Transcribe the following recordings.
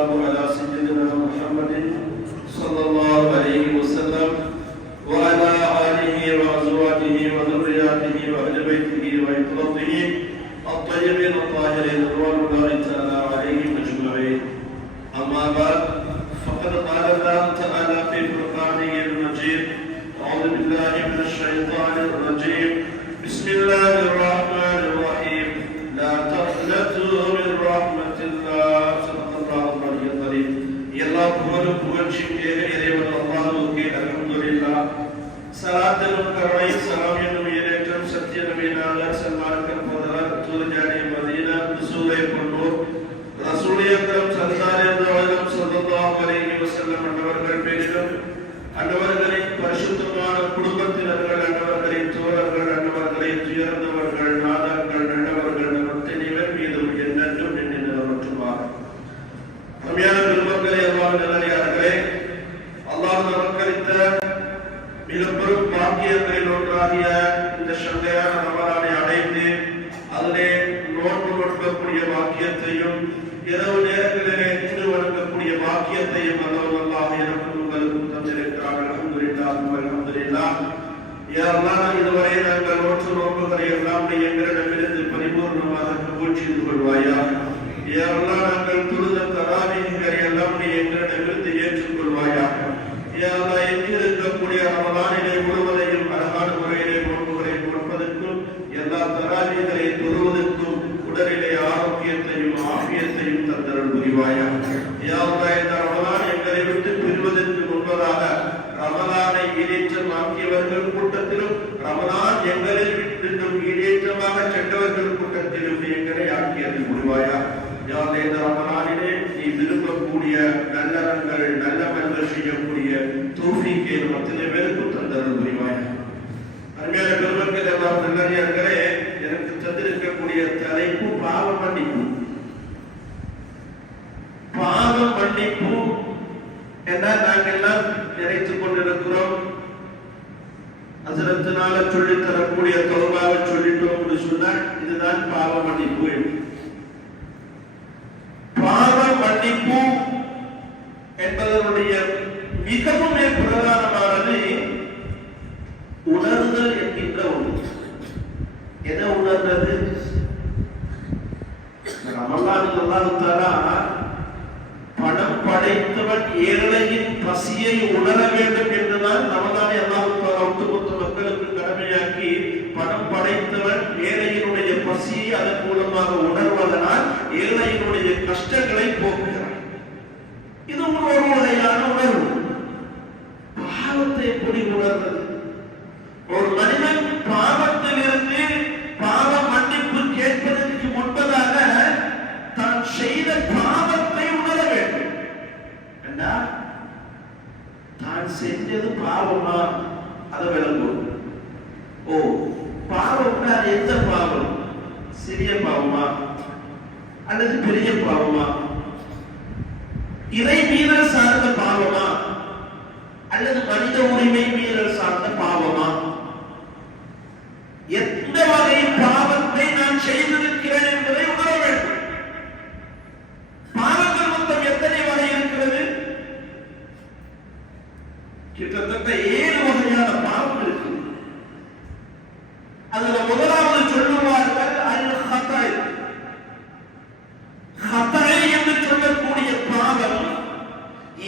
والسلام على سيدنا محمد صلى الله عليه وسلم وعلى آله وأزواجه وذرياته وأهل بيته وإخوته الطيبين الطاهرين رضوان الله تعالى عليهم أجمعين. أما بعد فقد قال الله تعالى في فرقانه المجيد: أعوذ بالله من الشيطان الرجيم. بسم الله الرحمن الرحيم. لا تقنطوا من رحمة الله. صدق الله العلي العظيم. எல்லா புகழும் புகழ்ச்சியும் இறைவன் அல்லாஹ்வுக்கே. அல்ஹம்துலில்லாஹ். ஸலாத்தும் கருணையும் ஸலாம் என்னும் இறைவன் சத்திய நபியினார் சன்மார்க்க போதகர் தூர்ஜானி மதீனா ரசூலை கொண்டோர் ரசூலே அக்ரம் ஸல்லல்லாஹு அலைஹி வஸல்லம் அன்னவர்கள் பேரிலும் அன்னவர்களின் பரிசுத்தமான குடும்பத்தினர்கள் அன்னவர்களின் தோழர்கள் அன்னவர்களின் துயர்ந்தவர்கள் நாதர்கள் நல்லவர்கள் அனைவர் மீதும் என்னென்றும் நிலைநிறுத்துவார். அருமையான பெருமக்களே, அல்லாஹ்வின் நல்லடியார்களே, அல்லாஹ் நமக்களித்த மிகப்பெரும் பாக்கியங்களில் ஒன்றாகிய இந்த சங்கையான ரமலானை அடைந்து அதிலே நோன்பு நோக்கக்கூடிய பாக்கியத்தையும் இரவு நேரங்களிலே நின்று வணங்கக்கூடிய பாக்கியத்தையும் அல்லாஹ் எனக்கும் உங்களுக்கும் தந்திருக்கிறார். அல்ஹம்துலில்லாஹ் அல்ஹம்துலில்லாஹ். யா அல்லாஹ், இதுவரை நாங்கள் நோற்று நோன்புகளை எல்லாம் எங்களிடமிருந்து பரிபூர்ணமாக கபூல் செய்து கொள்வாயாக. யா அல்லாஹ், நாங்கள் தொழுத தராவீஹ்களை எல்லாம் எங்களிடமிருந்து ஏற்றுக்கொள்வாயாக. யா அல்லாஹ், இருக்கக்கூடிய ரமலானிலே முழுவதையும் அழகான முறையிலே நோன்புகளை நோற்பதற்கும் எல்லா தராவீஹ்களை தொழுவதற்கும் உடலிலே ஆரோக்கியத்தையும் ஆஃபியத்தையும் தந்தருள் புரிவாயாக. யா அல்லாஹ், இந்த ரமலான் எங்களை விட்டு பிரிவதற்கு முன்பதாக ரமலானை ஈடேற்றம் ஆக்கியவர்கள் கூட்டத்திலும் ரமலான் எங்களில் விட்டு ஈடேற்றமாக சென்றவர்கள் கூட்டத்திலும் எங்களை ஆக்கியது புரிவாயாக. யா அல்லாஹ், இந்த ரமலானிலே நீ விரும்பக்கூடிய நல்லறங்கள் நல்லவர்கள் செய்யக்கூடிய தௌஃபீக்கை அத்தனை பேருக்கும் தந்தருள் புரிவாயாக. அருமையான பெருமக்களே, எல்லாம் நல்லடியார்களே, எனக்கு தந்திருக்கக்கூடிய தலைப்பு பாவ மன்னிப்பு. பாவ மன்னிப்பு என்ன நாங்கள் எல்லாம் நினைத்துக் கொண்டிருக்கிறோம். ஹஜ்ரத்தினால சொல்லித் தரக்கூடிய தௌபாவை சொல்லிட்டோம் சொன்னா இதுதான் பாவ மன்னிப்பு. பாவ மன்னிப்பு என்பதனுடைய மிகவும் பிரதானமானது உணர்தல் என்கின்ற ஒன்று. எதை உணர்ந்தது? பணம் படைத்தவன் ஏழையின் பசியை உணர வேண்டும் என்றுதான் ரமலானை அல்லாஹ் தஆலா ஒட்டுமொத்த மக்களுக்கு கடமையாக்கி பணம் படைத்தவன் ஏழையினுடைய பசியை அதன் மூலமாக உணர்வதனால் ஏழையினுடைய கஷ்டங்களை போக்குகிறான். இது ஒரு வகையான உணர்வு. பாவத்தை எப்படி உணர்வது? ஒரு மனிதன் பாவத்தில் இருந்து பாவ மன்னிப்பு கேட்பதற்கு முன்பதாக தான் செய்த பாவத்தை உணர வேண்டும். தான் செஞ்சது பாவமா அதை விளங்குவோம். ஓ, பாவம்னா எந்த பாவம்? சிறிய பாவமா அல்லது பெரிய பாவமா? இறை மீறல் சார்ந்த பாவமா அல்லது மனித உரிமை மீறல் சார்ந்த பாவமா? எந்த வகை பாவத்தை நான் செய்திருக்கிறேன் என்பதை உணர வேண்டும். பாவங்கள் மொத்தம் எத்தனை வகை இருக்கிறது? கிட்டத்தட்ட 7 வகையான பாவம் இருக்கு. அதுல முதலாவது சொல்லுவார்கள் அல் ஹதா. ஹதா என்று சொல்லக்கூடிய பாவம்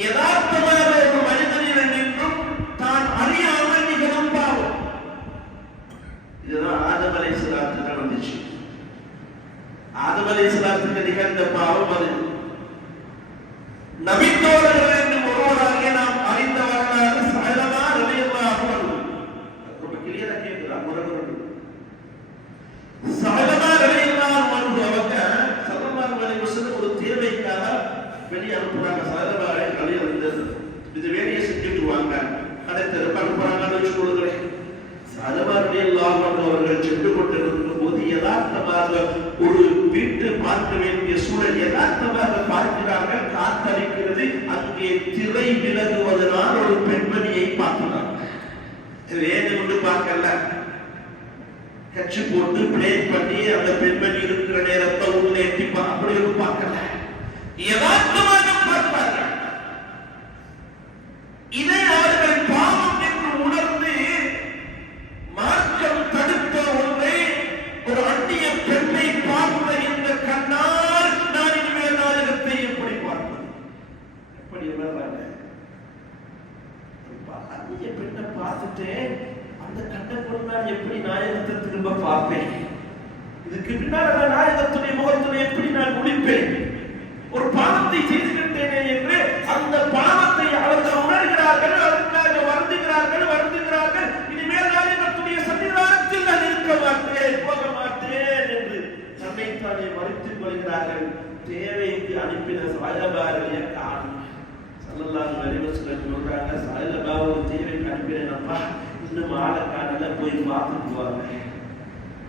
யதார்த்தமாக ஒரு மனிதனிடம் நின்றும் தான் அறியாமல் நிகழும் பாவம். இதுதான் ஆதம் அலைஹிஸ்ஸலாத்துக்கு வந்துச்சு. ஆதம் அலைஹிஸ்ஸலாத்துக்கு நிகழ்ந்த பாவம் அது. நபித்தோழர்கள் என்று ஒருவராக நாம் அறிந்த வரலாறு ஸஅலபா ரலியல்லாஹு அன்ஹு. ரொம்ப கிளியரா கேக்குதா? முரகுறது. ஸஅலபா ரலியல்லாஹு அன்ஹு அவங்க ஸல்லல்லாஹு அலைஹி வஸல்லம் ஒரு தேவைக்காக வெளியே அனுப்புறாங்க. ஸஅலபா ரலியல்லாஹு இது வேலையை செஞ்சுட்டு வாங்க அடுத்த அனுப்புறாங்கன்னு வச்சுக்கொள்ளுங்களேன். ஸஅலபா ரலியல்லாஹு அன்ஹு அவர்கள் சென்று கொண்டிருக்கும் போது யதார்த்தமாக ஒரு வீட்டு பார்க்க வேண்டிய சூழல் யதார்த்தமாக பார்க்கிறார்கள். காத்தளிக்கிறது. அங்கே திரை விலகுவதனால் ஒரு பெண்மணியை பார்க்கிறார். வேறு ஒன்று பார்க்கல, கட்சி போட்டு பிளேட் பண்ணி அந்த பெண்மணி இருக்கிற நேரத்தை உள்ள எட்டி அப்படி பார்க்கல. யதார்த்தமாக பார்ப்பார்கள். இதை அவர்கள் பாவம் என்று உணர்ந்து மார்க்கம் தடுத்த ஒன்றை ஒரு அந்நிய பெண்ணை பார்த்த இந்த கண்ணால் நான் இனிமேல் நாயகத்தை எப்படி பார்ப்பது? எப்படி உணர்வாங்க? அந்நிய பெண்ணை பார்த்துட்டு அந்த கண்ணை கொண்டு நான் எப்படி நாயகத்தை திரும்ப பார்ப்பேன்? இதுக்கு பின்னால் நாயகத்துடைய முகத்துடைய எப்படி நான் முடிப்பேன்? ஒரு பாவத்தை செய்துவிட்டேனே என்று அந்த பாவத்தை அவர்கள் உணர்கிறார்கள், அதற்காக வருந்துகிறார்கள். இனிமேல் நாயகத்துடைய சன்னிதானத்தில் நான் இருக்க மாட்டேன், போக மாட்டேன் என்று தன்னைத்தானே மறுத்துக் கொள்கிறார்கள். தேவைக்கு அனுப்பின சாயபாரதிய காரணம் ஸல்லல்லாஹு அலைஹி வஸல்லம் சொல்றாங்க, சாயபா ஒரு தேவைக்கு அனுப்பினப்பா, இன்னும் ஆளக்கானல போய் பார்த்துட்டு வாங்க.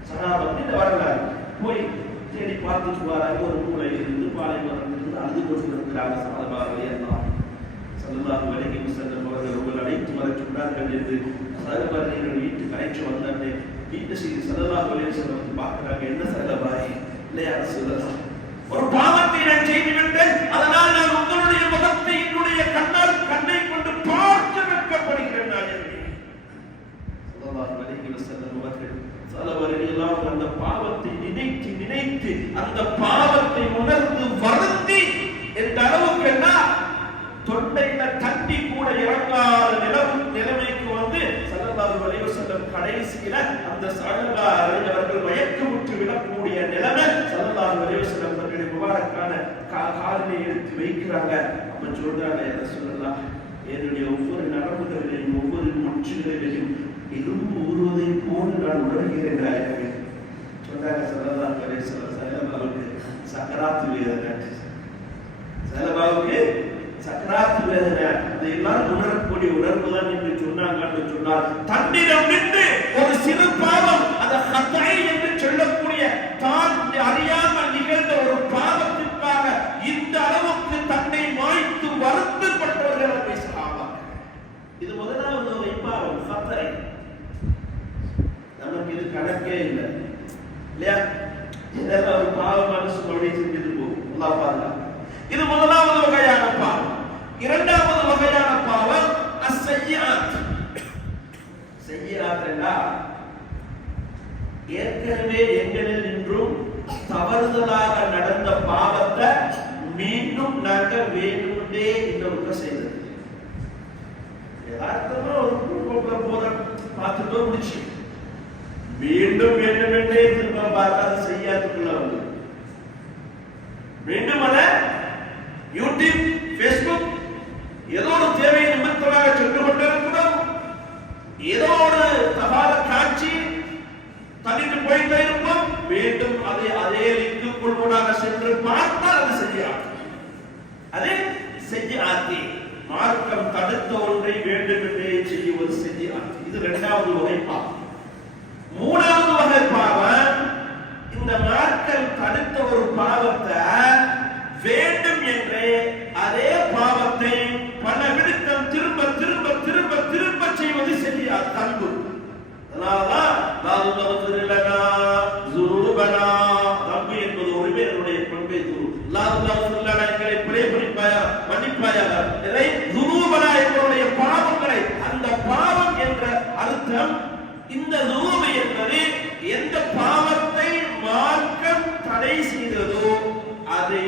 சஹாபாக்கள் வரலாறு போய் தேடி பார்த்துட்டு வராங்க. ஒரு மூலையில் இருந்து பாலைவனம் இருந்து அழுது கொண்டிருக்கிறாங்க சஹாபாக்கள் எல்லாம். ஸல்லல்லாஹு அலைஹி வஸல்லம் அவர்கள் உங்கள் அழைத்து வர சொன்னார்கள் என்று சஹாபாக்கள் வீட்டுக்கு அழைத்து வந்தாங்க. வீட்டு செய்தி ஸல்லல்லாஹு அலைஹி வஸல்லம் பார்க்கிறாங்க. என்ன சஹாபாய் இல்லையா ரசூலுல்லாஹ், ஒரு பாவத்தை நான் செய்துவிட்டேன், அதனால் நான் உங்களுடைய முகத்தை என்னுடைய கண்ணை கொண்டு பார்த்து வெட்கப்படுகிறேன். நான் ஸல்லல்லாஹு அலைஹி வஸல்லம் அவர்கள் சலவரையெல்லாம் அந்த பாவத்தை நினைத்து அந்த பாவத்தை உணர்ந்து வருந்தி என்ற அளவுக்கு என்ன தொண்டையில தண்ணி கூட இறங்காத நிலைமைக்கு வந்து ஸல்லல்லாஹு அலைஹி வஸல்லம் கடைசியில அந்த சஹாபாக்களை அவர்கள் மயக்கமுற்று விடக்கூடிய நிலைமை ஸல்லல்லாஹு அலைஹி வஸல்லம் அவர்களுடைய முபாரக்கான காலினை எடுத்து வைக்கிறாங்க. அப்ப சொல்றாங்க, ரசூலுல்லாஹ், என்னுடைய ஒவ்வொரு நரம்புகளிலும் ஒவ்வொரு மூச்சுகளிலும் எலும்பு ஊறுவதை போன்று நான் உணர்கிறேன் சொன்னாங்க. ஸல்லல்லாஹு அலைஹி வஸல்லம் சஹாபாவுக்கு சக்கராத்து வேதனை, சஹாபாவுக்கு சக்கராத்து வேதனை, அதையெல்லாம் உணரக்கூடிய உணர்வு தான் என்று சொன்னாங்க. சொன்னார், தன்னிடம் நின்று ஒரு சிறு பாவம், அந்த ஹத்தை என்று சொல்லக்கூடிய தான் அறியாமல் நிகழ்ந்த ஒரு பாவத்திற்காக இந்த அளவுக்கு தன்னை மாய்த்து வருத்தப்பட்டவர்கள் அப்படி சஹாபாக்கள். இது முதலாவது ஒரு பாவம், ஹத்தை. நமக்கு இது கணக்கே இல்லை இல்லையா? இதெல்லாம் ஒரு பாவம் மனசு மறுபடியும் செஞ்சுட்டு போகும். அல்லாஹ் பாருங்க. இது முதலாவது வகையான பாவம். இரண்டாவது வகையான பாவம் அஸ்ஸய்யிஆத். ஸய்யிஆத் என்றால் ஏற்கனவே எங்களில் நின்றும் தவறுதலாக நடந்த பாவத்தை மீண்டும் நாங்கள் வேண்டுமென்றே இன்னொரு செய்தது. யதார்த்தமா ஒரு குடும்பத்தில் போற பார்த்துட்டோ முடிச்சு மீண்டும் வேண்டுமென்றே திரும்ப பார்த்தாது செய்யாதுக்குள்ள வந்து மீண்டும் அத யூடியூப், ஃபேஸ்புக் ஏதோ ஒரு தேவை நிமித்தமாக சென்று கொண்டிருக்கிறோம். ஏதோ ஒரு தபால காட்சி தள்ளிட்டு போயிட்டே இருப்போம். மீண்டும் அதே லிங்குக்குள் ஊடாக சென்று பார்த்தால் அது செய்யாது. அதே செய்யாதி. மார்க்கம் தடுத்த ஒன்றை வேண்டுமென்றே செய்வது செய்யாது. இது இரண்டாவது வகை பாவம். மூணாவது வகை பாவம், இந்த மார்க்கம் தடுத்த ஒரு பாவத்தை வேண்டும் என்றே அதே பாவத்தை பல விடுத்தம் திரும்ப திரும்ப திரும்ப திரும்ப செய்வது செய்யாது. தன்பு. அதனால்தான் தன்பு என்பது ஒருவருடைய பண்பை துரு. எங்களை பிழை மன்னிப்பாயாக. எங்களுடைய பாவங்களை, அந்த பாவம் என்ற அர்த்தம், இந்த நூறு என்பது எந்த பாவத்தை மார்க்கம் தடை செய்ததோ அதை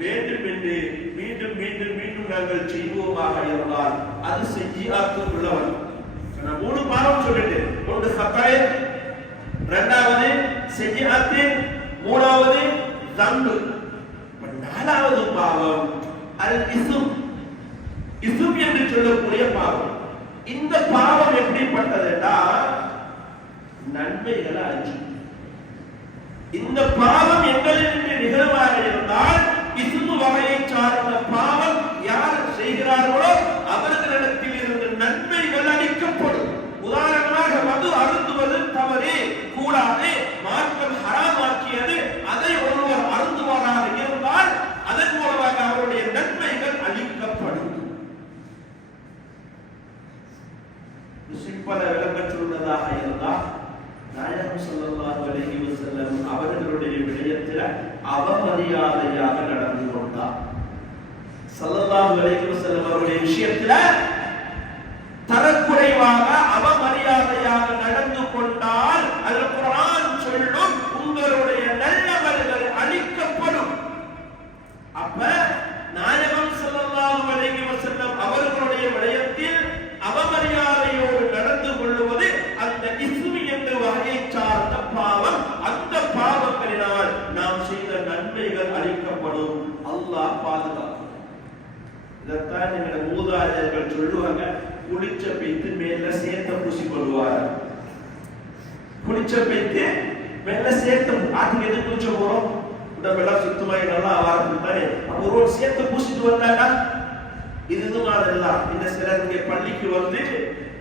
வேண்டும் என்று மீண்டும் மீண்டும் மீண்டும் நாங்கள் செய்வோமாக இருந்தால் அது செய்யாத்துக்கு உள்ளவன். நான் மூணு பாவம் சொல்லிட்டு, ஒன்று ஹத்தாய், இரண்டாவது செய்யாத்து, மூணாவது தம்பு. நாலாவது பாவம் அல் இஸ்ம். இஸ்ம் என்று சொல்லக்கூடிய பாவம். இந்த பாவம் எப்படிப்பட்டதுன்னா நன்மைகளை அழிச்சு. இந்த பாவம் எங்களில் நிகழ்வாக இருந்தால் இஸ்மு வகையை சார்ந்த பாவம் யார் செய்கிறார்களோ அவர்களிடத்தில் இருந்து நன்மைகள் அளிக்கப்படும். உதாரணமாக மது அருந்துவது தவறு, கூடாது, மார்க்கம் ஹராமாக்கியது. அதை ஒருவர் அருந்துவதாக இருந்தால் அதன் மூலமாக அவருடைய நன்மைகள் அளிக்கப்படும். சிம்பிளா விளக்க சொல்வதாக இருந்தால் நாயகம் ஸல்லல்லாஹு அலைஹி வஸல்லம் அவர்களுடைய விடயத்தில் அவமரியாதையாக நடந்து கொண்டார். ஸல்லல்லாஹு அலைஹி வஸல்லம் அவருடைய விஷயத்துல தரக்குறைவாக அவமரியாதையாக நடந்து கொண்டால் அல் குர்ஆன் சொல்லும் உங்களுடைய நல்லவர்கள் அழிக்கப்படும். அப்ப நாயகம் ஸல்லல்லாஹு அலைஹி வஸல்லம் அவர்களுடைய விடயத்தில் அவமரியாதையோடு நடந்து கொள்வது அந்த இஸ்மி என்ற வகையை சார்ந்த பாவம். அந்த பாவங்களினால் நாம் செய்த நன்மைகள் அழிக்கப்படும். அல்லாஹ் பாதுகாக்கும். இதைத்தான் எங்களுடைய மூதாதையர்கள் சொல்லுவாங்க, குளிச்ச பெய்து மேல சேர்த்த பூசி கொள்வார். குளிச்ச பெய்து மேல சேர்த்த ஆட்டுக்கு எது குளிச்ச போறோம், உடம்பெல்லாம் சுத்தமாய் நல்லா ஆவாரம் தானே. ஒரு சேர்த்த பூசிட்டு வந்தாடா இது மாதிரிலாம். இந்த சிலருக்கு பள்ளிக்கு வந்து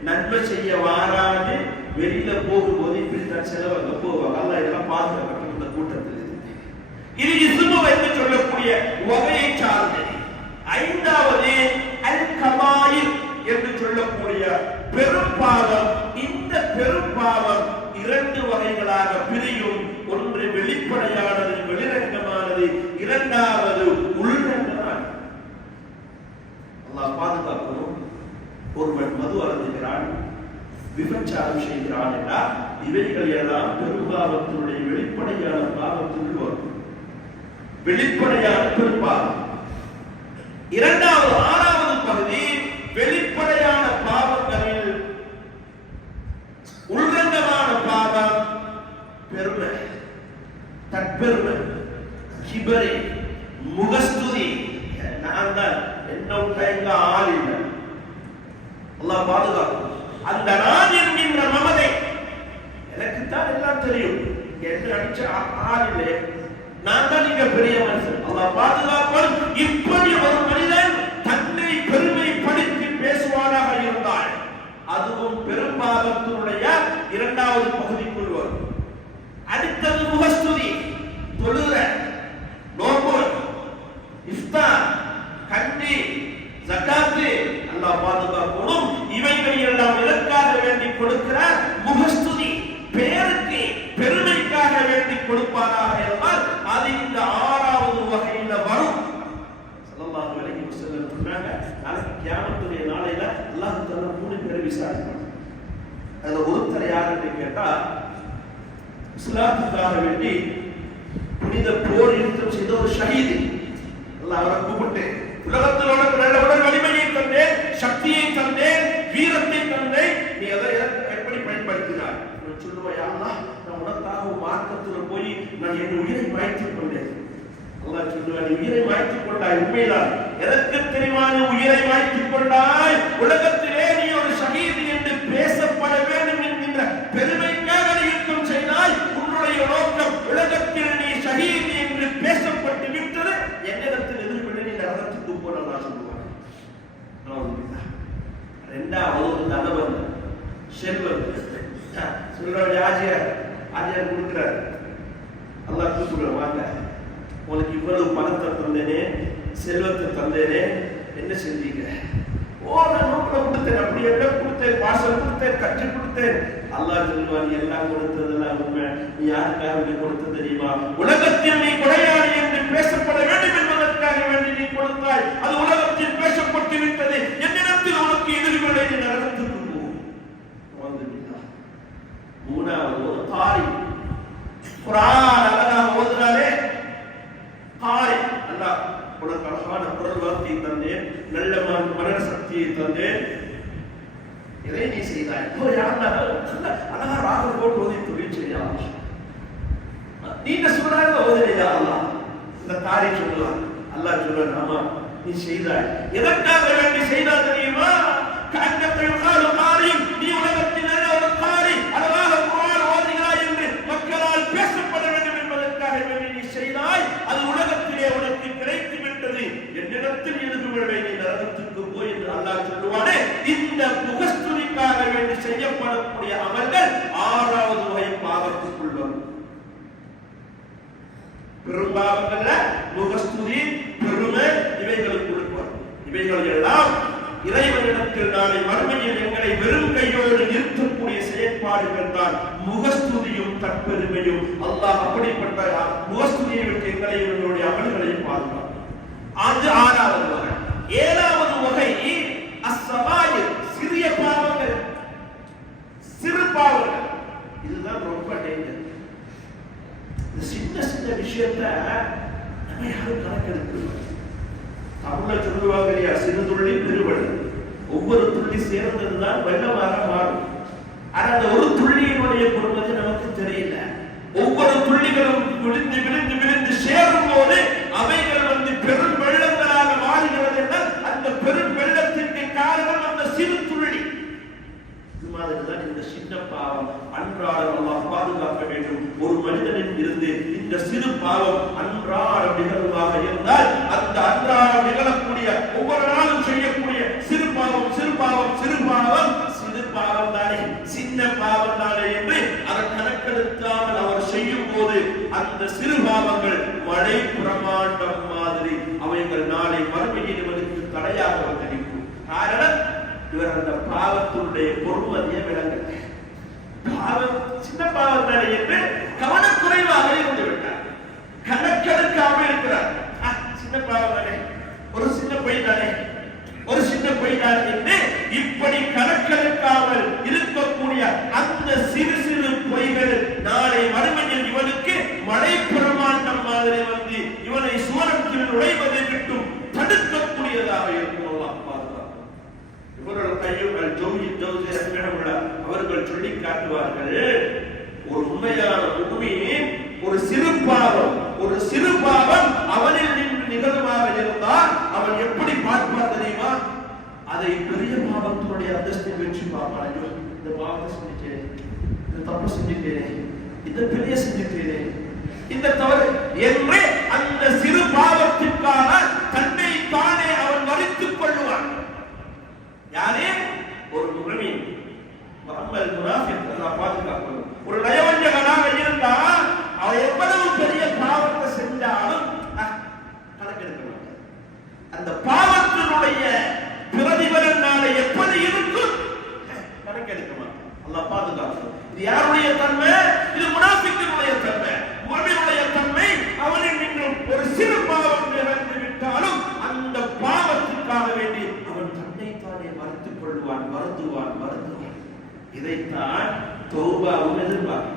நன்மை செய்ய வாராது வெளியில போகும்போது இப்படித்தான் செலவங்க போவாங்க. அல்ல இதெல்லாம் பாதுகாக்கப்பட்ட இந்த கூட்டத்தில் இது இஸ்மு என்று சொல்லக்கூடிய வகையை சார்ந்தது. ஐந்தாவது அல் கபாயிர் என்று சொல்லக்கூடிய பெரும்பாவம். இந்த பெரும்பாவம் இரண்டு வகைகளாக பிரியும். ஒன்று வெளிப்படையானது, வெளிரங்கமானது. இரண்டாவது உள்ரங்கமானது. அல்லாஹ் பாதுகாக்கணும். ஒருவன் மது அருந்துகிறான், விபச்சாரம் செய்கிறான் என்றால் இவைகள் எல்லாம் பெரும்பாவத்தினுடைய வெளிப்படையான பாவத்திற்கு வரும். வெளிப்படையான பெரும்பாவம். இரண்டாவது ஆறாவது பகுதி வெளிப்படையான பாவங்களில் உள்ரங்கமான பாவம் பெருமை, தற்பெருமை, கிபரி, முகஸ்துதி. நான் தான் என்ன ஆள் இல்லை. அல்லாஹ் பாதுகாக்கும். அந்த நான் என்கின்ற மமதை, எனக்கு தான் எல்லாம் தெரியும் என்று அடிச்ச ஆள் இல்லை, நான் தான் இங்க பெரிய மனுஷன். அல்லாஹ் பாதுகாப்பான். இப்படி ஒரு மனிதன் தன்னை பெருமைப்படுத்தி பேசுவாராக இருந்தால் அதுவும் பெரும்பாவத்தினுடைய இரண்டாவது பகுதிக்குள் வரும். அடுத்தது முகஸ்துதி, தொழுற, நோன்பு, இஃப்தார், கண்டி, ஜகாத்து. அல்லாஹ் பாதுகாக்கணும். இவைகள் எல்லாம் எதற்காக வேண்டி கொடுக்கிறார்? முகஸ்துதி, பேருக்கு பெருமைக்காக வேண்டி கொடுப்பாராக இருந்தால் அது இந்த ஆறாவது வகையில வரும். ஸல்லல்லாஹு அலைஹி வஸல்லம் சொன்னாங்க, நாளைக்கு கியாமத்துடைய நாளையில அல்லாஹ் தஆலா 3 பேரை விசாரிப்பார். அதுல ஒருத்தர் யாருன்னு கேட்டா, இஸ்லாத்துக்காக வேண்டி புனித போர் யுத்தம் செய்த ஒரு ஷஹீத். அல்லாஹ் அவரை கூப்பிட்டு, உலகத்தில் உனக்கு நல்ல உடல் வலிமையை தந்தேன், சக்தியை தந்தேன், வீரத்தை தந்தேன், நீ அதை எப்படி பயன்படுத்தினார்? சொல்லுவா, யா அல்லாஹ், நான் உனக்காக மார்க்கத்தில் போய் நான் என் உயிரை மாய்த்துக் கொண்டேன். அல்லாஹ் சொல்லுவா, நீ உயிரை மாய்த்துக் கொண்டாய், உண்மைதான். எதற்கு தெரியுமா நீ உயிரை மாய்த்துக் கொண்டாய்? உலகத்திலே நீ ஒரு ஷஹீத் என்று பேசப்பட வேண்டும் என்கின்ற பெருமைக்காக யுத்தம் செய்தாய். உன்னுடைய நோக்கம் உலகத்தில் நீ ஷஹீத் என்று பேசப்பட்டு விட்டது. என்னிடத்தில் எதிர்விட நீ நரகத்துக்கு போனதா சொல்லுவாங்க. இரண்டாவது ஒரு தனவன், செல்வன். சொல்றாரு, ஆஜியார் கொடுக்கிறார். அல்லாஹ் கூப்பிடுற, வாங்க, உனக்கு இவ்வளவு பணத்தை தந்தேனே, செல்வத்தை தந்தேனே, என்ன செஞ்சீங்க? ஓ, நான் நோக்கில கொடுத்தேன், அப்படி எல்லாம் கொடுத்தேன், பாசம் கொடுத்தேன், கற்றுக் கொடுத்தேன். அல்லாஹ் சொல்லுவான், நீ எல்லாம் கொடுத்ததெல்லாம் உண்மை. நீ யாருக்காக நீ கொடுத்த தெரியுமா? உலகத்தில் நீ கொடையாளி என்று பேசப்பட வேண்டும் என்பதற்காக வேண்டி நீ கொடுத்தாய். அது உலகத்தில் பேசப்பட்டு விட்டது. என்னிடத்தில் உனக்கு எதிர்வினை நரகத்துக்கு போ. மூணாவது ஒரு காரி, குர்ஆன் அல்லாஹ் ஓதுறாரே, காரி. அல்லாஹ் உனக்கு அழகான குரல் வார்த்தையை தந்தேன், நல்ல மன சக்தியை தந்தேன், இதை நீ செய்தாய். அழகா ராகம் போட்டு ஓதி தொழில் செய்யலாம். நீங்க சொல்றாங்க ஓதுறியா? அல்லாஹ் இந்த காரி சொல்லுவார். அல்லாஹ் சொல்லுவார், ஆமா நீ செய்தாய். எதற்காக வேண்டி செய்தா தெரியுமா? கண்ணத்தில் காரியம், நீ உலகத்தில் ஒரு காரி அழகாக குர்ஆன் ஓதுகிறாய் என்று மக்களால் பேசப்பட வேண்டும் என்பதற்காக வேண்டி நீ செய்தாய். அது உலகத்திலே உனக்கு கிடைத்து விட்டது. என்னிடத்தில் எதிர்வினை நீ நரகத்துக்கு போய் என்று அல்லாஹ் சொல்லுவானே. இந்த முகஸ்துதிக்காக வேண்டி செய்யப்படக்கூடிய அமல்கள் ஆறாவது வகை பாவத்துக்குள் வரும். பெரும்பாவங்கள்ல முகஸ்துதி, பெருமை இவைகளுக்குள் வரும். இவைகள் எல்லாம் இறைவனிடத்தில் நாளை மறுமையில் எங்களை வெறும் கையோடு நிறுத்தக்கூடிய செயற்பாடுகள் தான் முகஸ்துதியும் தற்பெருமையும். அல்லாஹ் அப்படிப்பட்ட முகஸ்துதியை விட்டு எங்களை எங்களுடைய அமல்களையும் பாதுகாக்கும். அது ஆறாவது வகை. ஏழாவது வகை அஸ்ஸவாயிர், சிறிய பாவங்கள், சிறு பாவங்கள். இதுதான் ரொம்ப டேஞ்சர். இந்த சின்ன சின்ன விஷயத்தை நம்ம யாரும் கணக்கெடுக்கணும். தமிழ்ல சொல்லுவாங்க இல்லையா, சிறு துள்ளி பெருவெள்ளம். ஒவ்வொரு துள்ளி சேர்ந்ததுதான் வெள்ளமாக மாறும். ஆனா அந்த ஒரு துள்ளியினுடைய பொறுமதி நமக்கு தெரியல. ஒவ்வொரு துள்ளிகளும் விழுந்து விழுந்து விழுந்து சேரும் போது அவைகள் பெரும் வெள்ளங்களாக மாறுகிறது என்றால் அந்த பெரும் வெள்ளத்திற்கு காரணம் அந்த சிறு துள்ளி. இது மாதிரிதான் இந்த சின்ன பாவம். அன்றாடம் அல்லாஹ் பாதுகாக்க வேண்டும். ஒரு மனிதனில் இருந்து இந்த சிறு பாவம் அன்றாடம் நிகழ்வாக இருந்தால் அந்த அன்றாடம் நிகழக்கூடிய ஒவ்வொரு நாளும் செய்யக்கூடிய சிறு பாவம் சிறு பாவம் சிறு பாவம் சிறு பாவம் தானே, சின்ன பாவம் தானே என்று அதை கணக்கெடுக்காமல் அவர் செய்யும் போது அந்த சிறு பாவங்கள் மழை பிரமாண்டம் மாதிரி அவைகள் நாளை மறுமையில் இவருக்கு தடையாக வந்து நிற்கும். காரணம், இவர் அந்த பாவத்தினுடைய பொறுமதியை விளங்க. பாவம் சின்ன பாவம் தானே என்று கவனக்குறைவாக இருந்து விட்டார், கணக்கெடுக்காமல் இருக்கிறார். சின்ன பாவம் தானே, ஒரு சின்ன பொய் தானே, ஒரு சின்ன பொய் தானே என்று இப்படி கணக்கெடுக்காமல் இருக்கக்கூடிய அந்த சிறு சிறு பொய்கள் நாளை மறுமையில் இவனுக்கு மழை பிரமாண்டம் மாதிரி வந்து இவனை சுவனத்தில் நுழைவதை விட்டும் தடுக்கக்கூடியதாக இருக்கும். அவர்கள் சொல்லி காட்டுவார்கள், ஒரு உண்மையான முஃமின் ஒரு சிறு பாவம் அவனில் நின்று நிகழ்வாக இருந்தால் அவன் எப்படி பார்ப்பார் தெரியுமா? அதை பெரிய பாவத்தினுடைய அந்தஸ்தை வச்சு பார்ப்பான். இந்த பாவத்தை செஞ்சுட்டேன், இந்த தப்பு செஞ்சுட்டேனே, இந்த பெரிய செஞ்சுட்டேனே, இந்த தவறு என்று அந்த சிறு பாவத்திற்காக தன்னை தானே அவன் வரித்துக் கொள்ளுவான். யாரே? ஒரு முஃமின். முஹம்மது முனாஃபிக் அல்லாஹ் பாதுகாக்கணும். ஒரு நயவஞ்சகனாக இருந்தா அவன் எவ்வளவு பெரிய பாவத்தை செஞ்சாலும் கணக்கெடுக்க மாட்டான். அந்த பாவத்தினுடைய பிரதிபலன் நாளை எப்படி இருக்கும் கணக்கெடுக்க மாட்டான். அல்லாஹ் பாதுகாக்கணும். இது யாருடைய தன்மை? இது முனாஃபிக்கினுடைய தன்மை. முஃமினுடைய தன்மை, அவனில் நின்று ஒரு சிறு பாவம் நிகழ்ந்து விட்டாலும் அந்த பாவத்திற்காக வேண்டி அவன் தன்னை தானே மறுத்துக் கொள்வான், வருந்துவான். இதைத்தான் தௌபாவும் எதிர்பார்க்கும்.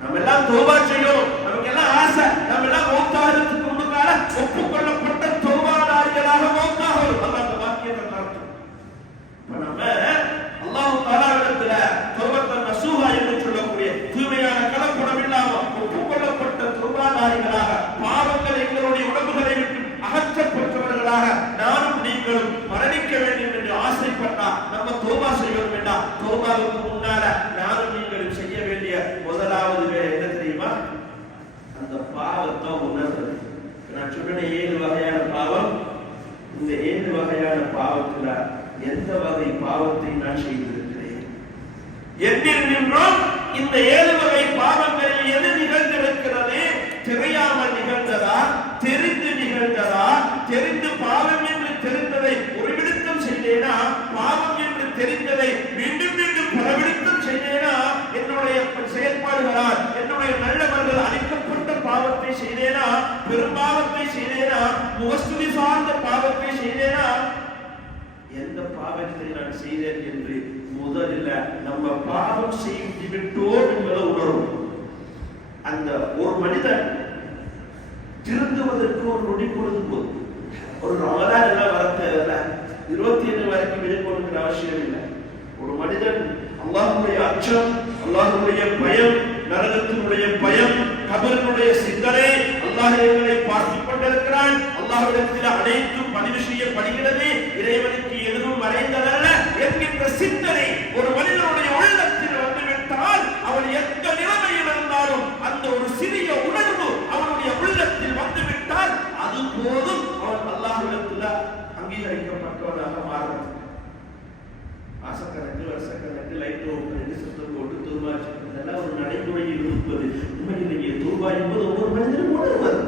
நம்ம எல்லாம் தௌபா செய்யணும், நமக்கு எல்லாம் ஆசை. நம்ம எல்லாம் மௌத்தாகிறதுக்கு முன்னால ஒப்புக்கொள்ளப்பட்ட தௌபாதாரிகளாக மௌத்தாகணும். அல்லாஹ் அந்த வாக்கியத்தை நடத்தும். இப்ப நம்ம அல்லாஹ் தஆலாவிடத்துல தௌபத்தன் நசூஹா என்று சொல்லக்கூடிய தூய்மையான கலப்படம் இல்லாம ஒப்புக்கொள்ளப்பட்ட தௌபாதாரிகளாக, பாவங்கள் எங்களுடைய உடம்புகளை விட்டு அகற்றப்பட்டவர்களாக நானும் நீங்களும் மரணிக்க வேண்டும் என்று ஆசைப்பட்டா நம்ம தௌபா செய்யணும் வேண்டாம். தௌபாவுக்கு முன்னால நானும் நீங்களும் செய்ய வேண்டிய முதலாவது வேலை என்ன தெரியுமா? அந்த பாவத்தை உணர்றது. நான் சொன்ன 7 வகையான பாவம். இந்த 7 வகையான பாவத்துல எந்த வகை பாவத்தை நான் செய்திருக்கிறேன், என்னில் நின்றும் இந்த 7 வகை பாவங்களில் எது நிகழ்ந்திருக்கிறது? தெரியாமல் நிகழ்ந்ததா, தெரிந்து நிகழ்ந்ததா? தெரிந்து பாவம் என்று தெரிந்ததை ஒரு விடுத்தம் செய்தேனா, பாவம் என்று தெரிந்ததை மீண்டும் மீண்டும் பலவிடுத்தம் செய்தேனா, என்னுடைய செயற்பாடுகளால் என்னுடைய நல்லவர்கள் அளிக்கப்பட்ட பாவத்தை செய்தேனா, பெரும்பாவத்தை செய்தேனா, முகஸ்துதி சார்ந்த பாவத்தை செய்தேனா, எந்த பாவத்தை நான் செய்தேன் என்று முதலில் நம்ம பாவம் செய்து விட்டோம் என்பதை உணரும். அந்த ஒரு மனிதன் திருந்துவதற்கு ஒரு நொடி பொழுது போதும். ஒரு ரமலான் எல்லாம் வர தேவையில்ல, 27 வரைக்கும் இருக்கணுங்கிற அவசியம் இல்லை. ஒரு மனிதன் அல்லாஹ்வுடைய அச்சம், அல்லாஹ்வுடைய பயம், நரகத்தினுடைய பயம், கபரினுடைய சிந்தனை, அல்லாஹ் எங்களை பார்த்துக் கொண்டிருக்கிறான், அல்லாஹ்விடத்தில் அனைத்தும் பதிவு செய்யப்படுகிறது, இறைவனுக்கு எதுவும் மறைந்ததல்ல என்கின்ற சிந்தனை ஒரு மனிதனுடைய உள்ளத்தில் வந்துவிட்டால் அவன் எந்த நிலைமையில் இருந்தாலும் அந்த ஒரு சிறிய உணர்வு அவனுடைய உள்ளத்தில் வந்துவிட்டால் அது போதும் அவன் அல்லாஹ்விடத்தில் அங்கீகரிக்கப்பட்டவனாக மாறும். மாசக்கணக்கு, வருஷக்கணக்கு, லைட் ஓப்பன், சுத்தம் போட்டு தூர்வாச்சு, இதெல்லாம் ஒரு நடைமுறையில் இருப்பது. உண்மையிலேயே தூர்வா என்பது ஒவ்வொரு மனிதனும் உணர்வது.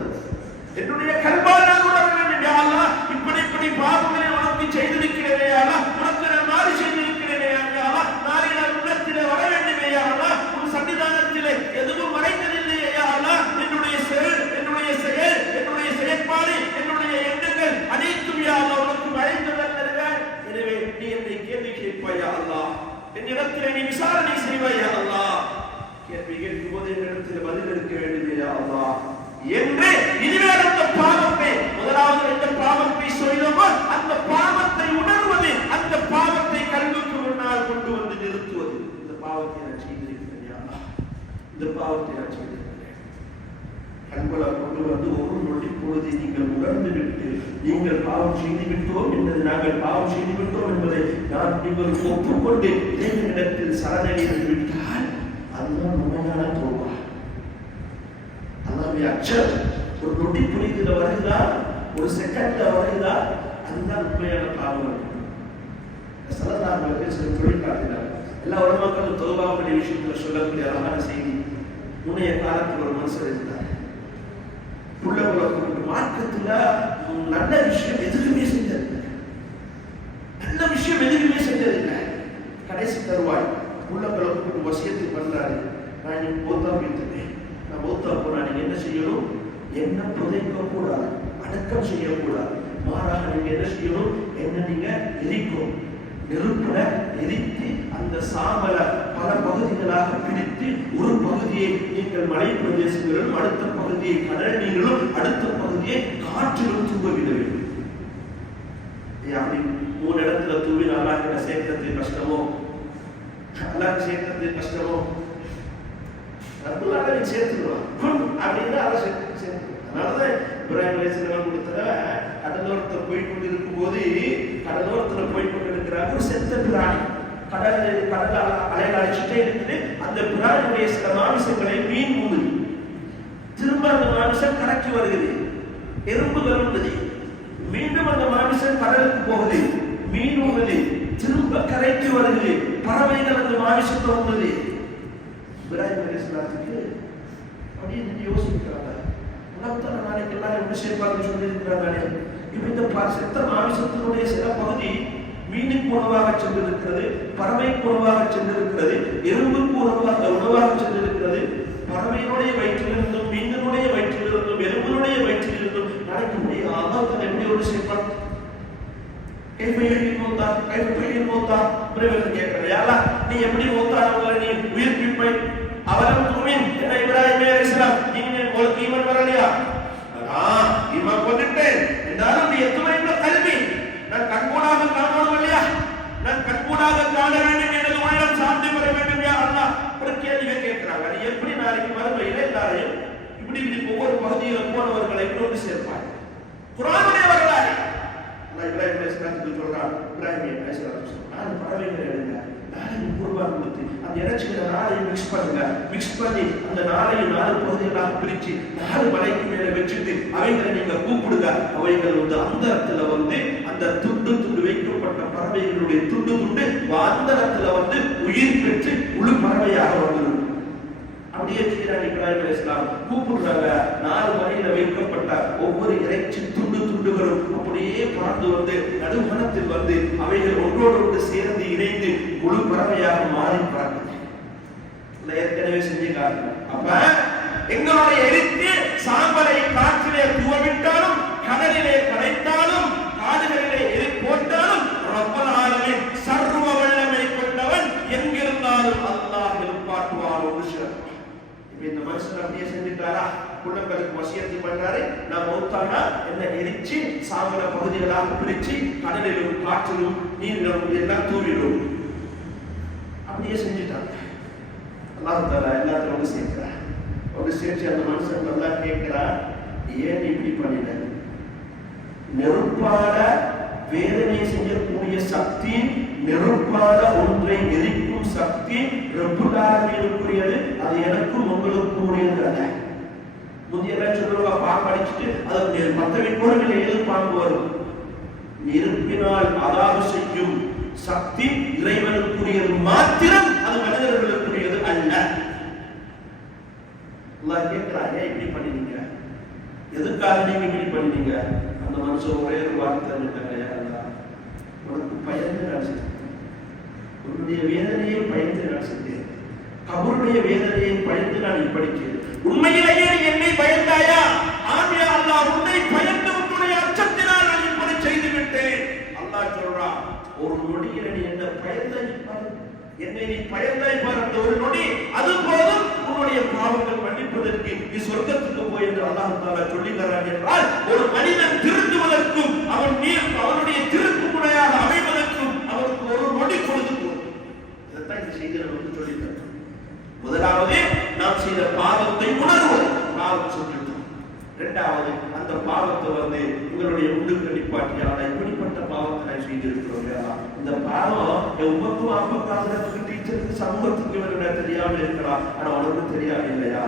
என்னுடைய கல்வால் நான் உணர வேண்டும். யா அல்லாஹ், இப்படி பாவங்களை உனக்கு செய்திருக்கிறேனே யா அல்லாஹ், உனக்கு நான் மாறி செய்திருக்கிறேனே யா அல்லாஹ், நாளை நான் உள்ளத்திலே வர வேண்டுமே யா அல்லாஹ், உன் சன்னிதானத்திலே எதுவும் மறைந்ததில்லையே யா அல்லாஹ், என்னுடைய செயல், என்னுடைய செயற்பாடு, என்னுடைய எண்ணங்கள் அனைத்தும் யா அல்லாஹ் உனக்கு மறைந்த என்று இனிமேல் அந்த பாவத்தை முதலாவது எந்த பாவத்தை சொல்லுமோ அந்த பாவத்தை உணர்வது, அந்த பாவத்தை கல்விக்கு முன்னால் கொண்டு வந்து நிறுத்துவது. இந்த பாவத்தை நான் செய்திருக்கிறேன், இந்த பாவத்தை நான் செய்திருக்கிறேன். கண்களை கொண்டு வந்து ஒரு நொடி பொழுதை நீங்கள் உணர்ந்து விட்டு நீங்கள் பாவம் செய்து விட்டோம் என்பதை, நாங்கள் பாவம் செய்து விட்டோம் என்பதை நான் நீங்கள் ஒப்புக்கொண்டு இறைவனிடத்தில் சரணடைந்து விட்டால் அதுதான் உண்மையான தோல்வா. அல்லாஹ்வை அச்சம் ஒரு நொடி பொழுதில் வருகிறா, ஒரு செகண்ட்ல வருகிறா, அதுதான் உண்மையான பாவம். சலதார்கள் சில தொழில் காட்டினார். எல்லா உலமாக்களும் தௌபாவுடைய விஷயத்துல சொல்லக்கூடிய அழகான செய்தி. முன்னைய காலத்தில் ஒரு மனுஷர் இருந்தார். புள்ளகுலக்கு மார்க்கத்துல நல்ல விஷயம் எதுவுமே செஞ்சதில்லை, நல்ல விஷயம் எதுவுமே செஞ்சதில்லை. கடைசி தருவாய் புள்ளகுலக்கு வசியத்தை பண்றாரு, நான் இன்னைக்கு மௌத்தா போயிட்டேன், நான் மௌத்தா போனா நீங்க என்ன செய்யணும், என்ன புதைக்க கூடாது, அடக்கம் செய்யக்கூடாது, மாறாக நீங்க என்ன செய்யணும், என்ன நீங்க எரிக்கணும், நெருப்புல எரித்து அந்த சாம்பல பல பகுதிகளாக பிரித்து ஒரு பகுதியை நீங்கள் மலை பிரதேசங்களிலும், அடுத்த பகுதியை கடல் நீங்களும், அடுத்த பகுதியை காற்றிலும் தூவ விட வேண்டும். அப்படி 3 இடத்துல தூவி அல்லாஹ்கிட்ட சேர்க்கிறது கஷ்டமோ, அல்லாஹ் சேர்க்கிறது கஷ்டமோ, ரப்புல் ஆலமீன் சேர்த்துடுவான் அப்படின்னு அதை சேர்த்து. அதனாலதான் இப்ராஹிம் அலைஹிஸ்ஸலாம் கொடுத்தத கடலோரத்தில் போய்கொண்டு இருக்கும் போது, கடலோரத்தில் போய்கொண்டு இருக்கிறாங்க ஒரு செத்த பிராணி, கடல் அலைகள் அடிச்சுட்டே இருக்குது. அந்த பிராணியுடைய சில மாமிசங்களை மீன் உண்ணுது. திரும்ப அந்த மாமிசம் கரைக்கு வருகிறது, எறும்புகள் உண்ணுது. மீண்டும் அந்த மாமிசம் கடலுக்கு போகுது, மீன் உண்ணுது. திரும்ப கரைக்கு வருகிறது, பறவைகள் அந்த மாமிசத்தை உண்ணுது. இப்ராஹிம் அலைஹிஸ்ஸலாத்துக்கு அப்படியே யோசிக்கிறாங்க, உலகத்தான நாளைக்கு எல்லாரும் எப்படி சேர்ப்பாங்க சொல்லியிருக்கிறாங்க. இப்ப இந்த செத்த மாமிசத்தினுடைய சில பகுதி மீனுக்கு உணவாக சென்றிருக்கிறது, பறவைக்கு உணவாக சென்றிருக்கிறது, எறும்புக்கு உணவாக சென்றிருக்கிறது. பறவையினுடைய வயிற்றிலிருந்தும், மீனினுடைய வயிற்றிலிருந்தும், எறும்பினுடைய வயிற்றிலிருந்தும் நாளைக்கு முடியும். அல்லாஹ் எப்படி ஒரு சேர்ப்பான்? நீ எப்படி மௌத்தானவங்களை நீ உயிர்ப்பிப்பை? அவலம் துமின் என்ற இப்ராஹிம் அலைஹிஸ்ஸலாம், நீங்க உங்களுக்கு ஈமான் வரலையா? ஈமான் கொண்டுட்டேன் என்றாலும் நீ எத்துமைன்ற கல்வி நான் கண்கூடாக காணணும் இல்லையா? நான் கண்கூடாக காண வேண்டும், எனது உள்ளம் சாந்தி பெற வேண்டும். யா அல்லாஹ் ஒரு கேள்வியை கேட்கிறாங்க. அது எப்படி நாளைக்கு மறுமையில எல்லாரையும் இப்படி ஒவ்வொரு பகுதியில போனவர்களை கொண்டு சேர்ப்பாங்க? குர்ஆனுடைய வரலாறு இப்ராஹிம் அலைஹிஸ்ஸலாத்துக்கு சொல்றான். இப்ராஹிம் அலைஹிஸ்ஸலாம் நான் பறவைகளை எடுங்க, நாளைக்கு குர்பான் கொடுத்து அந்த இறைச்சிகளை நாளையும் மிக்ஸ் பண்ணுங்க, மிக்ஸ் பண்ணி அந்த நாளையும் 4 பகுதிகளாக பிரிச்சு 4 மலைக்கு மேல வச்சுட்டு அவைகளை நீங்க கூப்பிடுங்க. அவைகள் அந்தரத்துல அந்த துண்டு வைக்கப்பட்ட பறவைகளுடைய துண்டு அந்தரத்துல உயிர் பெற்று முழு பறவையாக வந்துடும். அப்படியே செய்யறாங்க. இப்ராஹிம் அலைஹிஸ்ஸலாம் கூப்பிடுறாங்க. 4 மலையில வைக்கப்பட்ட ஒவ்வொரு இறைச்சி துண்டுகளும் அப்படியே பறந்து நடுமணத்தில் அவைகள் ஒன்றோடு சேர்ந்து இணைந்து முழு பறவையாக மாறி பறக்குது. ஏற்கனவே செஞ்சுக்காங்க. அப்ப எங்களுடைய எரித்து சாம்பலை காற்றிலே தூவவிட்டாலும், கடலிலே கரைத்தாலும், காடுகளிலே எரி போட்டாலும் ரப்பல் ஆலமீன் சர்வ வல்லமை கொண்டவன், எங்கிருந்தாலும் அல்லாஹ் எழுப்பாட்டுவான். இந்த மனுஷன் அப்படியே செஞ்சுட்டாரா? குள்ளங்களுக்கு வசியத்து பண்றாரு, நான் மௌத்தானா என்ன எரிச்சு சாம்பல பகுதிகளாக பிரிச்சு கடலிலும் காற்றிலும் நீரிலும் எல்லாம் தூவிடும். அப்படியே செஞ்சுட்டாங்க. அல்லாஹ் தஆலா எல்லாத்தையும் சேர்க்கிறார். ஒரு சேர்ச்சி அந்த மனுஷன் நல்லா கேட்கிறா, ஏன் இப்படி பண்ணிட்ட? நெருப்பால வேதனை செய்யக்கூடிய சக்தி, நெருப்பால ஒன்றை எரிக்கும் சக்தி ரப்புல் ஆலமீனுக்குரியது. அது எனக்கும் உங்களுக்கும் உரியது அல்ல. முதியெல்லாம் சொல்லுவா, பாம்பு அடிச்சுட்டு அது மற்ற விற்பனைகள் ஏது பாம்பு வரும்? நெருப்பினால் அதாவது செய்யும் சக்தி இறைவனுக்குரியது மாத்திரம், அது மனிதர்களுக்குரியது அல்ல. அல்லாஹ் கேட்கிறாங்க, இப்படி பண்ணினீங்க, எதுக்காக நீங்க இப்படி பண்ணீங்க? அந்த மனுஷன் ஒரே ஒரு வார்த்தை இருக்காங்க, உனக்கு பயந்து நான் செஞ்சேன், உன்னுடைய வேதனையை பயந்து நான் செஞ்சேன், கபருடைய வேதனையை பயந்து நான் இப்படி செய்தேன். உண்மையிலேயே என்னை பயந்தாயா? ஆமியா அல்லாஹ், உன்னை பயந்து உன்னுடைய அச்சத்தினால் நான் இப்படி செய்து விட்டேன். அல்லாஹ் சொல்றான், ஒரு நொடியில் நீ என்ன பயந்தாய்? என்னை நீ பயந்தாய் பார், அந்த ஒரு நொடி அது போதும் உன்னுடைய பாவங்கள் மன்னிப்பதற்கு, நீ சொர்க்கத்துக்கு போய் என்று அல்லாஹ் தஆலா சொல்லி தரான் என்றால், ஒரு மனிதன் திருந்துவதற்கும் அவனுடைய திருப்பு முறையாக அமைவதற்கும் அவருக்கு ஒரு நொடி பொழுது போதும். இதைத்தான் இந்த செய்தி நமக்கு சொல்லி தரும். முதலாவது நாம் செய்த பாவத்தை உணர்வது, பாவம் சொல்லிட்டோம். இரண்டாவது அந்த பாவத்தை உங்களுடைய முன்னுக்கு நிப்பாட்டியாளா இப்படிப்பட்ட பாவத்தை நான் செய்திருக்கிறோம். இந்த பாவம் என் உமக்கும் அப்பக்காரத்துக்கு டீச்சருக்கு சமூகத்துக்கு இவருடைய தெரியாம இருக்கலாம், ஆனா உனக்கு தெரியாது இல்லையா?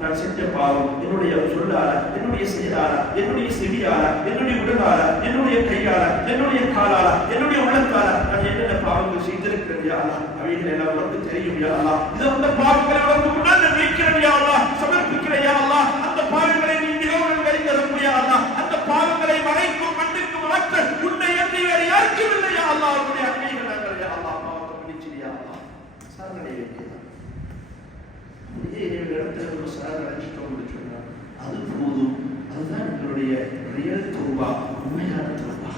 நான் செஞ்ச பாவம் என்னுடைய சொல்லால, என்னுடைய செயலால, என்னுடைய செவியால, என்னுடைய உடலால, என்னுடைய கையால, என்னுடைய காலால, என்னுடைய உலகால நான் என்னென்ன பாவங்கள் செய்திருக்கிறேன் யாரா, அவைகள் எல்லாம் உனக்கு தெரியும் யாரா. இது அந்த பாவங்களை உனக்கு முன்னால் வைக்கிறேன் யாரா, சமர்ப்பிக்கிறேன் யாரா. அந்த பாவங்களை நீ மிகவும் கழிந்தரும் யாரா. அந்த பாவங்களை மறைக்கும் மண்ணுக்கு மாற்ற உன்னை என்று வேறு யாருக்கும் இல்லை யாரா. அவருடைய அன்னைகள் நாங்கள் யாரா பாவத்தை மன்னிச்சியா சாரணை வைக்கிறார். இதே இடத்துல ஒரு சார் அழைச்சிட்டோம் சொன்னார், அது போதும். அதுதான் எங்களுடைய ரியல் தௌபா, உண்மையான தௌபா.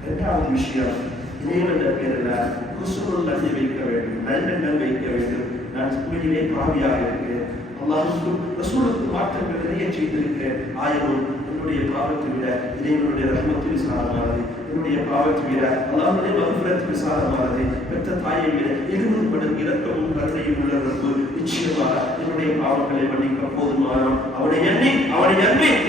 இரண்டாவது விஷயம், இறைவன் பேரில் குஸ்ருல் நன்றி வைக்க வேண்டும், நல்லெண்ணம் வைக்க வேண்டும். நான் உண்மையிலே பாவியாக இருக்கிறேன், அல்லாஹ்வுக்கும் ரசூலுக்கும் மாற்றங்கள் நிறைய செய்திருக்கிறேன். ஆயினும் என்னுடைய பாவத்தை விட இறைவனுடைய ரஹ்மத்து விசாலமானது, என்னுடைய பாவத்தை விட அல்லாஹ்வுடைய மக்ஃபிரத் விசாலமானது. பெற்ற தாயை விட 70 மடங்கு இரக்கமும் கருணையும் உள்ள ரப்பு நிச்சயமாக என்னுடைய பாவங்களை மன்னிக்க போதுமானோம். அவனை எண்ணி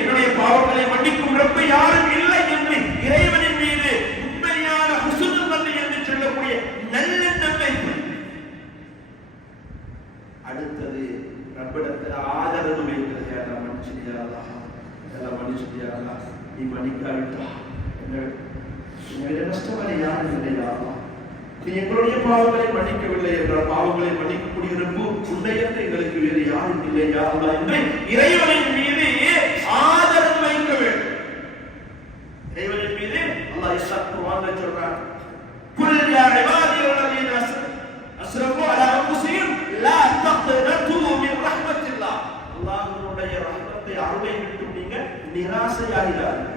என்னுடைய பாவங்களை மன்னிக்கும் ரப்பு யாரும் இல்லை என்று இறைவனின் மீது உண்மையான ஹுஸ்னுல் நன்றி என்று சொல்லக்கூடிய நல்லெண்ணம் வைப்பு. அடுத்தது ரப்பிடத்தில் ஆதரவு வைக்கிறது. எல்லாம் மன்னிச்சிடியாளா, எல்லாம் மன்னிச்சிடியாளா, நீ மன்னிக்காவிட்டா என்னுடைய நஷ்டவரை யாரும் இல்லையா? நீ எங்களுடைய பாவங்களை மன்னிக்கவில்லை என்றால் பாவங்களை மன்னிக்கக்கூடிய ரப்பு உன்னை என்று எங்களுக்கு வேறு யாரும் இல்லையா என்று இறைவனின் மீது ஆதரவு வைக்க வேண்டும். இறைவனின் மீது அல்லாஹ் இஸ்ஸாத் குர்ஆன்ல சொல்றான், குல் யா இபாதியல்லதீன அஸ்ரஃபு அலா அன்ஃபுஸிஹிம் லா தக்னது மின் ரஹ்மத்தில்லாஹ். அல்லாஹ்வுடைய ரஹ்மத்தை அருளை விட்டு நீங்க நிராசையாகிறார்கள்.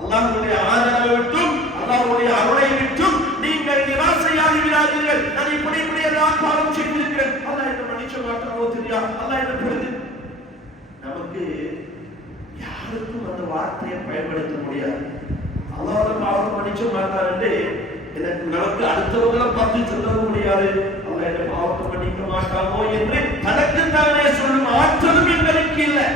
அல்லாஹ்வுடைய ஆதரவை விட்டும் அல்லாஹ்வுடைய அருளை விட்டும் நீங்கள் நிராசையாகிறார்கள். நான் இப்படி எல்லாம் பாவம் செய்திருக்கிறேன், அல்லாஹ் என்ன மன்னிக்க மாட்டானோ தெரியா, அல்லாஹ் என்ன பொழுது. நமக்கு யாருக்கும் அந்த வார்த்தையை பயன்படுத்த முடியாது. அல்லாஹ் பாவத்தை மன்னிக்க மாட்டார் என்று நமக்கு அடுத்தவங்களை பார்த்து சொல்ல முடியாது. அல்லாஹ் என்ன பாவத்தை மன்னிக்க மாட்டானோ என்று தனக்குத்தானே சொல்லும் ஆற்றலும் எங்களுக்கு இல்லை.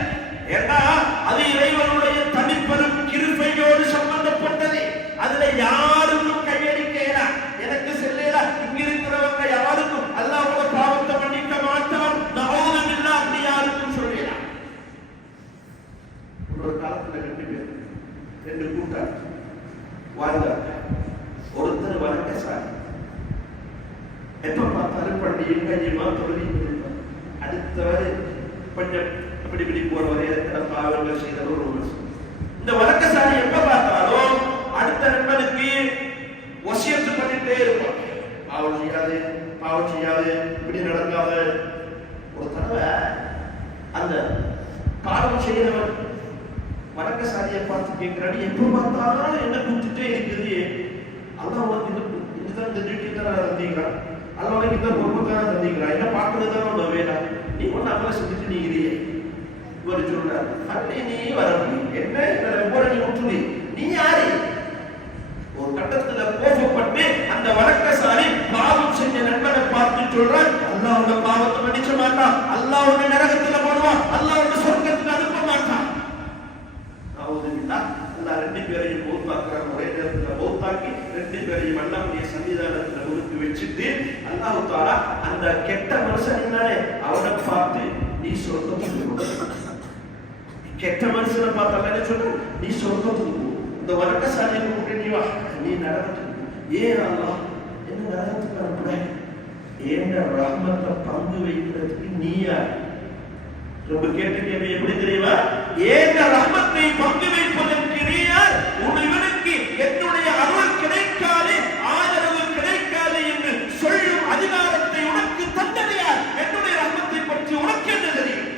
ஏன்னா அது இறைவனுடைய தனிப்பெரும் கிருபையோடு சம்பந்தப்பட்டது. அதுல யாருக்கும் கையடிக்கல, எனக்கு செல்லல, இங்க இருக்கிறவங்க யாருக்கும் அல்லாஹ்வோட பாவத்தை மன்னிக்க மாட்டான் நவுது பில்லாஹ் அப்படி யாருக்கும் சொல்லல. ஒரு காலத்துல ரெண்டு கூட்டம் வாழ்ந்தாங்க. ஒருத்தர் வழக்கசாலி, எப்ப பார்த்தாலும் பண்டிகையும் கையுமா தொழில் இருப்பார். அடுத்தவர் கொஞ்சம் இப்படி போறவரை பாவங்கள் செய்தவர் ஒரு மனுஷன். இந்த வழக்கசாலி எப்ப பார்த்தாலும் அடுத்த நண்பனுக்கு வசியத்து பண்ணிட்டே இருப்பான், பாவம் செய்யாது இப்படி நடக்காத. ஒரு தடவை அந்த பாவம் செய்யறவன் வழக்கசாலியை பார்த்து கேட்கிறான், எப்ப பார்த்தாலும் என்ன கூப்பிட்டுட்டே இருக்குது, அல்லாஹ் உனக்கு இதுதான் இந்த டியூட்டி தான் தந்திக்கிறான், அல்லாஹ் உனக்கு இந்த பொறுப்பு தான் தந்திக்கிறான், என்ன பார்க்கறதுதான் உன்ன வேலை, நீ ஒன்னு அமல செஞ்சுட்டு நீ இரு. இவர் சொல்றார், அன்னை நீ வரப்படி என்ன போற நீ விட்டுடி, நீ யாரு? ஒரு கட்டத்துல கோபப்பட்டு அந்த வழக்கசாலி பாவம் செஞ்ச நண்பனை பார்த்து சொல்றான், அல்லாஹ் உங்க பாவத்தை மன்னிக்க மாட்டான், அல்லாஹ் உன்னை நரகத்துல போடுவான், அல்லாஹ் உன்னை சொர்க்கத்துக்கு அனுப்ப மாட்டான். அல்லாஹ் ரெண்டு பேரையும் மௌத்தாக்குறான். ஒரே நேரத்துல மௌத்தாக்கி ரெண்டு பேரையும் அல்லாஹ்வுடைய சன்னிதானத்துல ஒதுக்கி வச்சுட்டு அல்லாஹ் தஆலா அந்த கெட்ட மனுஷன் என்னே அவனை பார்த்து நீ சொர்க்கத்துக்கு போ. கெட்ட மனுஷனை பார்த்து அல்லாஹ் என்ன சொல்றான், நீ சொர்க்கத்துக்கு போ. இந்த வழக்கசாலியை கூப்பிட்டு நீ வா, நீ நரகத்துக்கு போ. ஏன் அல்லாஹ் என்ன நரகத்துக்கு அனுப்புற? ஏன் ரஹ்மத்தை பங்கு வைக்கிறதுக்கு நீ யார்? ரொம்ப கேட்ட கேள்வி எப்படி தெரியுமா? ஏன் ரஹ்மத்தை பங்கு வைப்பதற்கு நீ யார்? இவனுக்கு என்னுடைய அருள் கிடைக்காது, ஆதரவு கிடைக்காது என்று சொல்லும் அதிகாரத்தை உனக்கு தந்தது யார்? என்னுடைய ரஹ்மத்தை பற்றி உனக்கு என்ன தெரியும்?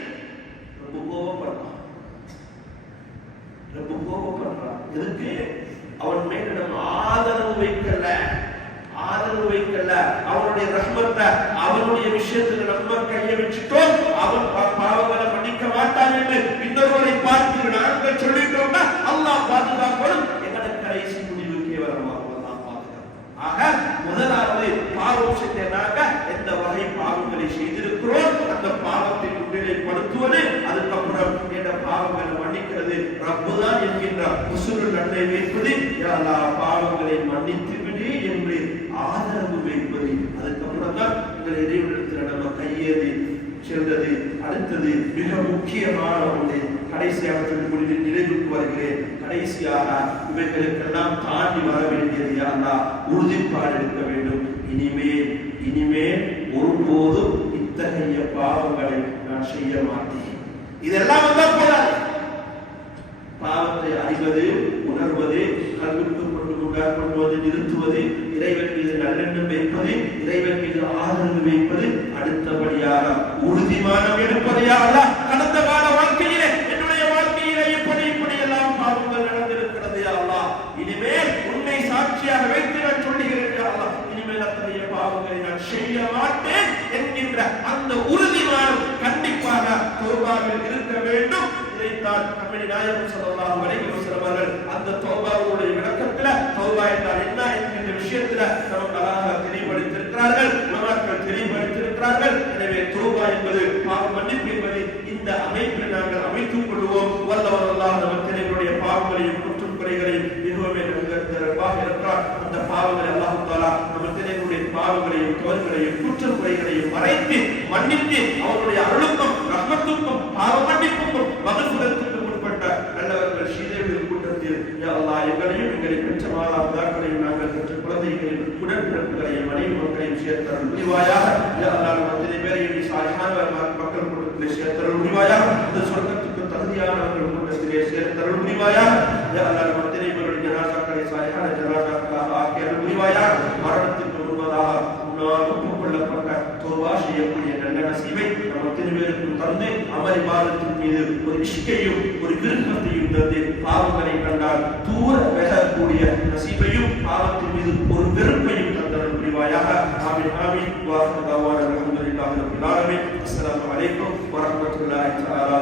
ரொம்ப கோபப்படுறான். எதுக்கு? அவன் மேலிடம் ஆதரவு வைக்கல, கையை வச்சுட்டோம், அவன் பாவங்களை மன்னிக்க மாட்டான் என்று இன்னொருவரை பார்த்து நாங்கள் சொல்லிட்டோம்னா அல்லாஹ் பாதுகாக்கணும். எங்களை கடைசி முடிவுக்கே வரமாகும். ஆக முதலாவது பாவம் செஞ்சனாக எந்த வகை பாவங்களை செய்திருக்கிறோம் அந்த பாவத்தை முன்னிலைப்படுத்துவது, அதுக்கப்புறம் என்ற பாவங்களை மன்னிக்கிறது ரப்புதான் என்கின்ற உசுரு நன்மை வைப்பது, யா அல்லாஹ் பாவங்களை மன்னித்து விடு என்று ஆதரவு வைப்பது. அதுக்கப்புறம் தான் எங்கள் இறைவனிடத்தில் நம்ம கையேறி செல்வது. அடுத்தது மிக முக்கியமான ஒன்று, கடைசியாக சொல்லி நிறைவுக்கு வருகிறேன். கடைசியாக இவைகளுக்கெல்லாம் தாண்டி வர வேண்டியது யாரா உறுதிப்பாடு இருக்க வேண்டும். இனிமேல் ஒருபோதும் இத்தகைய பாவங்களை நான் செய்ய மாட்டேன். இதெல்லாம் வந்தால் போதாது. பாவத்தை அறிவது, உணர்வது, கல்விக்கு கொண்டு நிறுத்துவது, இறைவன் மீது நல்லெண்ணம் வைப்பது, இறைவன் மீது ஆதரவு வைப்பது, அடுத்தபடியாக உறுதிமானம் எடுப்பதையாக கடந்த கால வாழ்க்கையிலே என்னுடைய வாழ்க்கையிலே இப்படி எல்லாம் பாவங்கள் நடந்திருக்கிறது அல்லாஹ், இனிமேல் உன்னை சாட்சியாக வைத்து நான் சொல்லுகிறேன் அல்லாஹ், இனிமேல் அத்தகைய பாவங்களை நான் செய்ய மாட்டேன் என்கின்ற அந்த உறுதிமானம் கண்டிப்பாக தௌபாவில் இருக்க வேண்டும். இதைத்தான் கண்மணி நாயகம் ஸல்லல்லாஹு அலைஹி வஸல்லம் அவர்கள் அந்த தௌபாவுடைய விளக்கத்துல தௌபா என்றால் என்ன என்கிற விஷயத்துல நமக்கு அழகாக தெளிவுபடுத்தியிருக்கிறார்கள், உலமாக்கள் தெளிவுபடுத்தியிருக்கிறார்கள். எனவே தௌபா என்பது பாவம் மன்னிப்பு என்பது இந்த அமைப்பில் நாங்கள் அமைத்துக் கொள்வோம். வல்லவர் அல்லாஹ் நமக்கு எங்களுடைய பாவங்களையும் குற்றம் குறைகளையும் மிகவும் நன்கருப்பாக இருக்கிறார். அந்த பாவங்களை அல்லாஹ் தஆலா நமக்கு எங்களுடைய பாவங்களையும் தவறுகளையும் குற்றம் குறைகளையும் மறைத்து மன்னித்து அவருடைய அருளுக்கும் ரஹ்மத்துக்கும் பாவ மன்னிப்புக்கும் மகசுரத்துக்கும் உட்பட்ட நல்லவர்கள் ஸ்ரீதேவியின் கூட்டத்தில் யா அல்லாஹ் எங்களையும் எங்களை பெற்ற மாதா பிதாக்களையும் நாங்கள் பெற்ற குழந்தைகளையும் உடன்பிறப்புகளையும் மனைவி மக்களையும் சேர்த்தருள் புரிவாயாக. யா அல்லாஹ் அத்தனை பேரையும் சாலிஹான மக்கள் கூட்டத்திலே சேர்த்தருள் புரிவாயாக. இந்த சொர்க்கத்துக்கு தகுதியானவர்கள் கூட்டத்திலே சேர்த்தருள் புரிவாயாக. யா அல்லாஹ் அத்தனை பேருடைய ஜனாசாக்களை சாலிஹான ஜனாசாக்களாக ஆக்கியருள் புரிவாயாக. மரணத்திற்கு முன்பதாக உன்னால் ஒப்புக்கொள்ளப்பட்ட தௌபா செய்யக்கூடிய நல்ல நசீபை நம்ம திருவேருக்கும் தந்து அமர் இபாதத்தின் மீது ஒரு இஷ்கையும் ஒரு விருப்பத்தையும் தந்து பாவங்களை கண்டால் தூர விலகக்கூடிய நசீபையும் பாவத்தின் மீது ஒரு வெறுப்பையும் தந்தருள் புரிவாயாக. ஆமீன் ஆமீன். வாஹிரு தஅவானா அல்ஹம்துலில்லாஹி ரப்பில் ஆலமீன். அஸ்ஸலாமு அலைக்கும் வரஹ்மத்துல்லாஹி தஆலா.